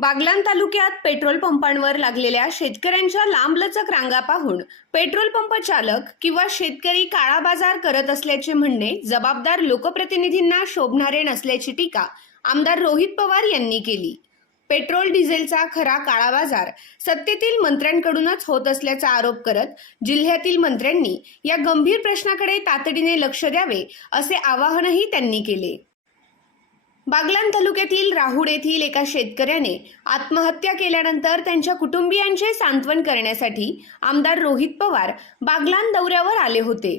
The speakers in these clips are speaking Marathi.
बागलाण तालुक्यात पेट्रोल पंपांवर लागलेल्या शेतकऱ्यांच्या लांबलचक रांगा पाहून पेट्रोल पंप चालक किंवा शेतकरी काळा बाजार करत असल्याचे म्हणणे जबाबदार लोकप्रतिनिधींना शोभणारे नसल्याची टीका आमदार रोहित पवार यांनी केली। पेट्रोल डिझेलचा खरा काळा बाजार सत्तेतील मंत्र्यांकडूनच होत असल्याचा आरोप करत जिल्ह्यातील मंत्र्यांनी या गंभीर प्रश्नाकडे तातडीने लक्ष द्यावे असे आवाहनही त्यांनी केले। बागलाण तालुक्यातील राहुड येथील एका शेतकऱ्याने आत्महत्या केल्यानंतर त्यांच्या कुटुंबियांचे सांत्वन करण्यासाठी आमदार रोहित पवार बागलाण दौऱ्यावर आले होते।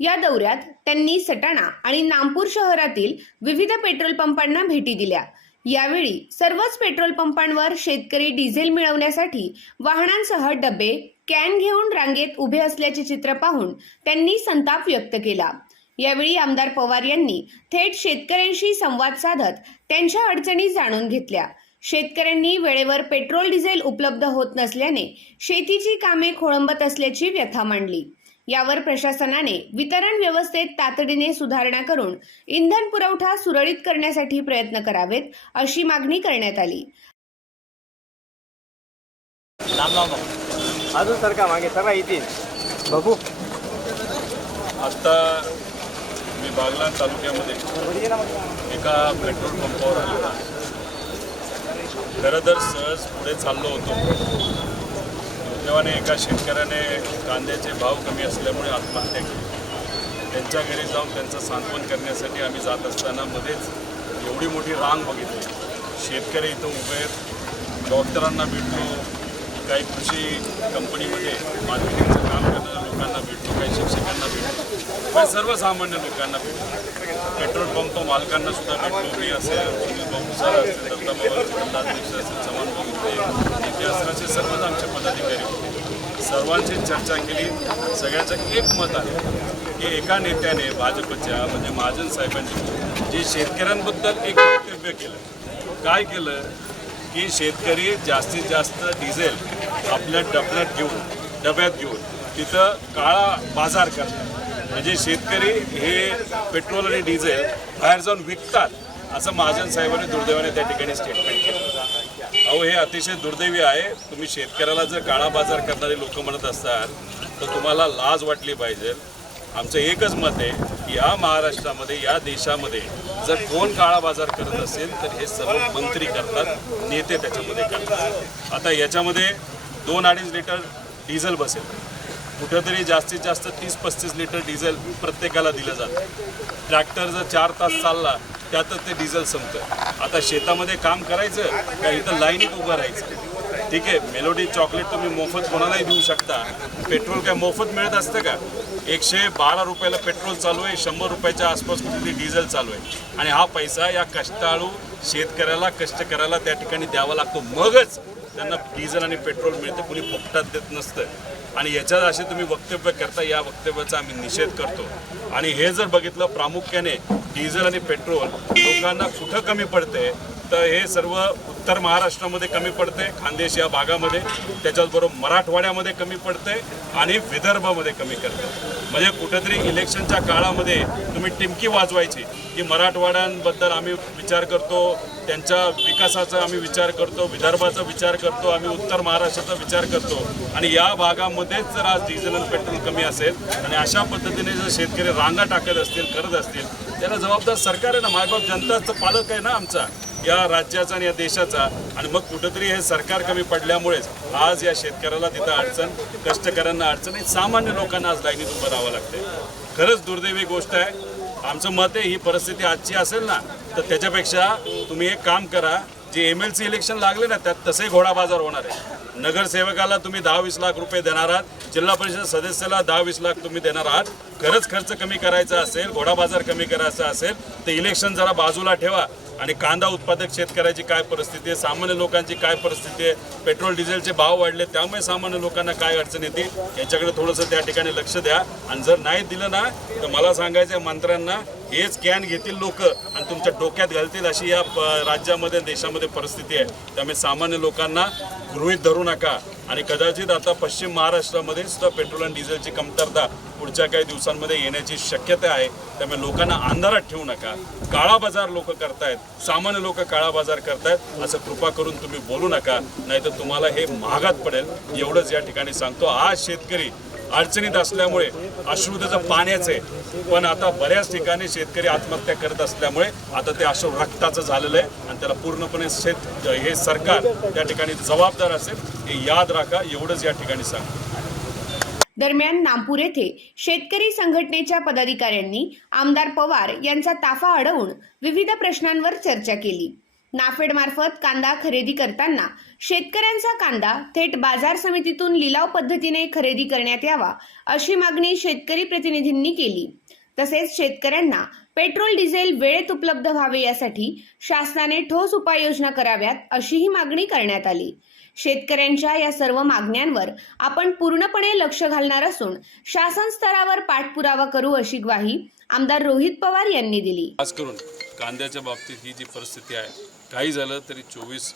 या दौऱ्यात त्यांनी सटाणा आणि नामपूर शहरातील विविध पेट्रोल पंपांना भेटी दिल्या। यावेळी सर्वच पेट्रोल पंपांवर शेतकरी डिझेल मिळवण्यासाठी वाहनांसह डबे कॅन घेऊन रांगेत उभे असल्याचे चित्र पाहून त्यांनी संताप व्यक्त केला। यावेळी आमदार पवार यांनी थेट शेतकऱ्यांशी संवाद साधत त्यांच्या अडचणी जाणून घेतल्या। शेतकऱ्यांनी वेळेवर पेट्रोल डिझेल उपलब्ध होत नसल्याने शेतीची कामे खोळंबत असल्याची व्यथा मांडली। यावर प्रशासनाने वितरण व्यवस्थेत तातडीने सुधारणा करून इंधन पुरवठा सुरळीत करण्यासाठी प्रयत्न करावेत अशी मागणी करण्यात आली। अजून सरका मागे सगळा येतील बघू। आता मी बागलाण तालुक्यामध्ये एका पेट्रोल पंपावर आलेलो आहे। खरं तर सहज पुढे चाललो होतो तेव्हा एका शेतकऱ्याने कांद्याचे भाव कमी असल्यामुळे आत्महत्या केली। त्यांच्या घरी जाऊन त्यांचं सांत्वन करण्यासाठी आम्ही जात असताना मध्येच एवढी मोठी रांग बघितली। शेतकरी इथं उभे आहेत, डॉक्टरांना भेटलो, काही कृषी कंपनीमध्ये मार्केटिंगचं काम करणाऱ्या लोकांना भेटलो, काही शिक्षकांना भेटलो, काही सर्वसामान्य लोकांना भेटलो, पेट्रोल पंप मालकांना सुद्धा भेटलो। मी असेल, सुनील भाऊ सर असेल, दत्ताभाऊ अध्यक्ष असेल, चव्हाण भाऊ असे सर्वच आमचे पदाधिकारी होते। सर्वांची चर्चा केली। सगळ्यांचं एक मत आहे की एका नेत्याने भाजपच्या म्हणजे महाजन साहेबांनी जे शेतकऱ्यांबद्दल एक वक्तव्य केलं। काय केलं की शेतकरी जास्तीत जास्त डिझेल आपल्या डब्यात घेऊन तिथं काळा बाजार करतात, म्हणजे शेतकरी हे पेट्रोल आणि डिझेल बाहेर जाऊन विकतात असं महाजन साहेबांनी दुर्दैवाने त्या ठिकाणी स्टेटमेंट केलं। अहो, हे अतिशय दुर्दैवी आहे। तुम्ही शेतकऱ्याला जर काळा बाजार करणारे लोक म्हणत असतात तर तुम्हाला लाज वाटली पाहिजे। आमचं एकच मत आहे की या महाराष्ट्रामध्ये या देशामध्ये जर कोण काळा बाजार करत असेल तर हे सर्व मंत्री करतात, नेते त्याच्यामध्ये करतात। आता याच्यामध्ये 2-2.5 लिटर डिझेल बसेल, कुठेतरी जास्तीत जास्त 30-35 लिटर डिझेल प्रत्येकाला दिलं जातं। ट्रॅक्टर जर 4 तास चालला त्यातच ते डिझेल संपतं। आता शेतामध्ये काम करायचं का इथं लाईनीत उभं राहायचं? ठीक आहे, मेलोडी चॉकलेट तुम्ही मोफत कोणालाही देऊ शकता, पेट्रोल काय मोफत मिळत असतं का? 112 रुपयाला पेट्रोल चालू आहे, 100 रुपयाच्या आसपास कुठेतरी डिझेल चालू आहे, आणि हा पैसा या कष्टाळू शेतकऱ्याला कष्ट करायला त्या ठिकाणी द्यावा लागतो, मगच त्यांना डिझेल आणि पेट्रोल मिळतं, कुणी फुकटात देत नसतं। आणि याच्यात असे तुम्ही वक्तव्य करता, या वक्तव्याचा आम्ही निषेध करतो। आणि हे जर बघितलं प्रामुख्याने डिझेल आणि पेट्रोल लोकांना कुठं कमी पडते तर हे सर्व उत्तर महाराष्ट्रामध्ये कमी पडते, खानदेश या भागामध्ये, त्याच्याचबरोबर मराठवाड्यामध्ये कमी पडते आणि विदर्भामध्ये कमी करते। म्हणजे कुठेतरी इलेक्शनच्या काळामध्ये तुम्ही टिमकी वाजवायची की मराठवाड्यांबद्दल आम्ही विचार करतो, त्यांच्या विकासाचा आम्ही विचार करतो, विदर्भाचा विचार करतो, आम्ही उत्तर महाराष्ट्राचा विचार करतो, आणि या भागामध्येच जर आज डिझेल आणि पेट्रोल कमी असेल आणि अशा पद्धतीने जर शेतकरी रांगा टाकत असतील, करत असतील, त्याला जबाबदार सरकार आहे ना, मायबाप जनताचा पालक आहे ना आमचा, या राज्याचा आणि या देशाचा। आणि मग कुठेतरी हे सरकार कमी पडल्यामुळेच आज या शेतकऱ्याला तिथं अडचण, कष्टकऱ्यांना अडचण, सामान्य लोकांना आज लाईनीत उभं राहावं लागते। खरंच दुर्दैवी गोष्ट आहे। आमचं मत आहे ही परिस्थिती आजची असेल ना तर त्याच्यापेक्षा तुम्ही एक काम करा, जे MLC इलेक्शन लागले ना त्यात तसे घोडा बाजार होणार आहे। नगरसेवकाला तुम्ही 10-20 लाख रुपये देणार आहात, जिल्हा परिषद सदस्याला 10-20 लाख तुम्ही देणार आहात। खरंच खर्च कमी करायचा असेल, घोडा बाजार कमी करायचा असेल तर इलेक्शन जरा बाजूला ठेवा आणि कांदा उत्पादक शेतकऱ्याची काय परिस्थिती आहे, सामान्य लोकांची काय परिस्थिती आहे, पेट्रोल डिझेलचे भाव वाढले त्यामुळे सामान्य लोकांना काय अडचण येते याच्याकडे थोडंसं त्या ठिकाणी लक्ष द्या। आणि जर नाही दिलं ना तर मला सांगायचं मंत्र्यांना हेच कॅन घेतील लोक आणि तुमच्या डोक्यात घालतील अशी या राज्यामध्ये देशामध्ये परिस्थिती आहे. त्यामुळे सामान्य लोकांना गृहीत धरू नका आणि कदाचित आता पश्चिम महाराष्ट्रामध्ये सुद्धा पेट्रोल आणि डिझेलची कमतरता पुढच्या काही दिवसांमध्ये येण्याची शक्यता आहे. त्यामुळे लोकांना अंधारात ठेवू नका. काळा बाजार लोक करतायत, सामान्य लोक काळा बाजार करतायत असं कृपा करून तुम्ही बोलू नका, नाहीतर तुम्हाला हे महागात पडेल. एवढंच या ठिकाणी सांगतो. आज शेतकरी अडचणीत असल्यामुळे अश्रू त्याचं पाण्याचं आहे, पण आता बऱ्याच ठिकाणी शेतकरी आत्महत्या करत असल्यामुळे आता ते अश्रू रक्ताचं झालेलं आहे आणि त्याला पूर्णपणे हे सरकार त्या ठिकाणी जबाबदार असेल हे याद राखा. एवढंच या ठिकाणी सांगतो. दरम्यान नागपूर येथे शेतकरी संघटनेच्या पदाधिकाऱ्यांनी आमदार पवार यांचा ताफा अडवून विविध प्रश्नांवर चर्चा केली. नाफेडमार्फत कांदा खरेदी करताना शेतकऱ्यांचा कांदा थेट बाजार समितीतून लिलाव पद्धतीने खरेदी करण्यात यावा अशी मागणी शेतकरी प्रतिनिधींनी केली. तसेच शेतकऱ्यांना पेट्रोल डिझेल वेळेत उपलब्ध व्हावे यासाठी शासनाने ठोस उपाययोजना कराव्यात अशीही मागणी करण्यात आली. शेतकऱ्यांच्या या सर्व मागण्यांवर आपण पूर्णपणे लक्ष घालणार असून शासन स्तरावर पाठपुरावा करू अशी ग्वाही आमदार रोहित पवार यांनी दिली. खास करून कांद्याच्या बाबतीत ही जी परिस्थिती आहे, काही झालं तरी 24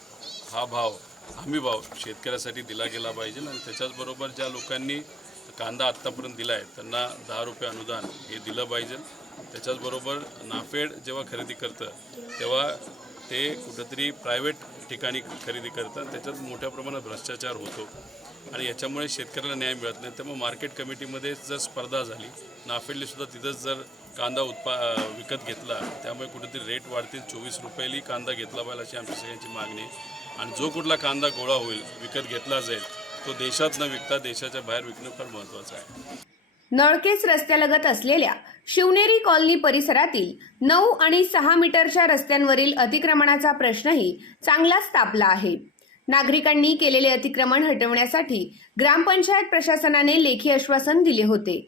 हा भाव हमी भाव शेतकऱ्यासाठी दिला गेला पाहिजे आणि त्याच्याचबरोबर ज्या लोकांनी कांदा आत्तापर्यंत दिला आहे त्यांना 10 रुपये अनुदान हे दिलं पाहिजे. त्याच्याचबरोबर नाफेड जेव्हा खरेदी करतं तेव्हा ते कुठंतरी प्रायव्हेट ठिकाणी खरेदी करतात, त्याच्यात मोठ्या प्रमाणात भ्रष्टाचार होतो आणि याच्यामुळे शेतकऱ्याला न्याय मिळत नाही. त्यामुळे मार्केट कमिटीमध्ये जर स्पर्धा झाली, नाफेडने सुद्धा तिथंच जर कांदा विकत घेतला, त्यामुळे कुठेतरी रेट वाढतील. 24 रुपयाली कांदा घेतला पाहिजे अशी आमची सगळ्यांची मागणी आहे. आणि जो कुठला कांदा गोळा होईल, विकत घेतला जाईल, तो देशात न विकता देशाच्या बाहेर विकणं फार महत्त्वाचं आहे. नळकेच रस्त्यालगत असलेल्या शिवनेरी कॉलनी परिसरातील 9 आणि 6 मीटरच्या रस्त्यांवरील अतिक्रमणाचा प्रश्नही चांगलाच तापला आहे. नागरिकांनी केलेले अतिक्रमण हटवण्यासाठी ग्रामपंचायत प्रशासनाने लेखी आश्वासन दिले होते.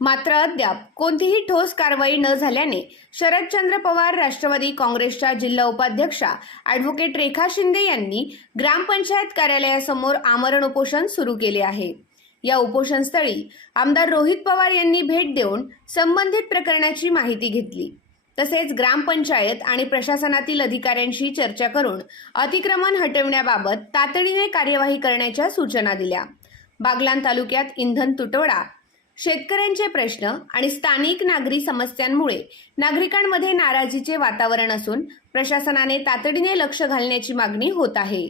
मात्र अद्याप कोणतीही ठोस कारवाई न झाल्याने शरदचंद्र पवार राष्ट्रवादी काँग्रेसच्या जिल्हा उपाध्यक्षा ॲडव्होकेट रेखा शिंदे यांनी ग्रामपंचायत कार्यालयासमोर आमरण उपोषण सुरू केले आहे. या उपोषणस्थळी आमदार रोहित पवार यांनी भेट देऊन संबंधित प्रकरणाची माहिती घेतली. तसेच ग्रामपंचायत आणि प्रशासनातील अधिकाऱ्यांशी चर्चा करून अतिक्रमण हटवण्याबाबत तातडीने कार्यवाही करण्याच्या सूचना दिल्या. बागलाण तालुक्यात इंधन तुटवडा, शेतकऱ्यांचे प्रश्न आणि स्थानिक नागरी समस्यांमुळे नागरिकांमध्ये नाराजीचे वातावरण असून प्रशासनाने तातडीने लक्ष घालण्याची मागणी होत आहे.